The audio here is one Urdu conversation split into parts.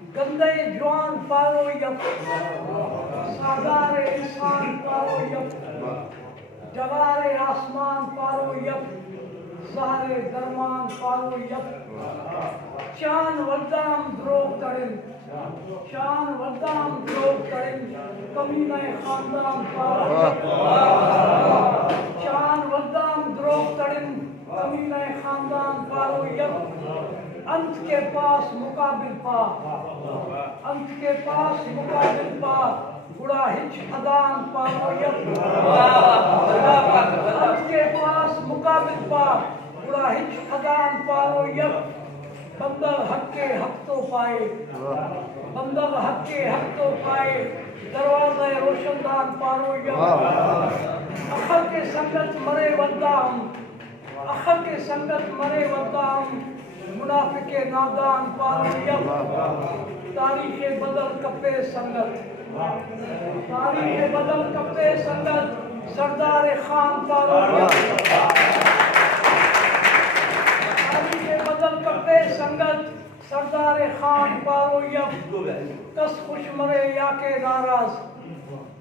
گندے جوان پارو یپ سادار انسان پارو یپ جوار آسمان پارو یپ زہر درمان پارو یپ چان ودام دروگ تڑن چان ودام دروگ تڑن کمینہ خاندان پارو یپ چان ودام دروگ تڑن کمینہ خاندان پارو یپ انت کے پاس مقابل پا انت کے پاس مقابل پا بڑا ہچ ادان پارو یپ انت کے پاس مقابل پا بڑا ہچ ادان پارو یپ بندر حق کے حق تو پائے بندر حق کے حق تو پائے دروازہ روشندان پارو یپ اخر کے سنگت مرے ودام اخر کے سنگت مرے ودام منافق نادان پارو یپ تاریخ بدل کپے سنگت تاریخ بدل کپے سنگت سردار خان پارو یپ تاریخ بدل کپے سنگت سردار خان پارو یپ کس خوش مرے یا کے ناراض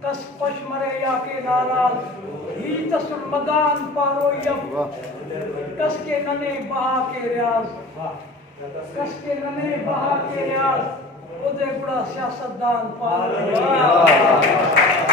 کس خوش مرے یا کے ناراض ہی تسل مدان پارو یپ کس کے ننے بہا کے ریاض کس کے ننے بہا کے ریاض او دے بڑا سیاستدان پارو یپ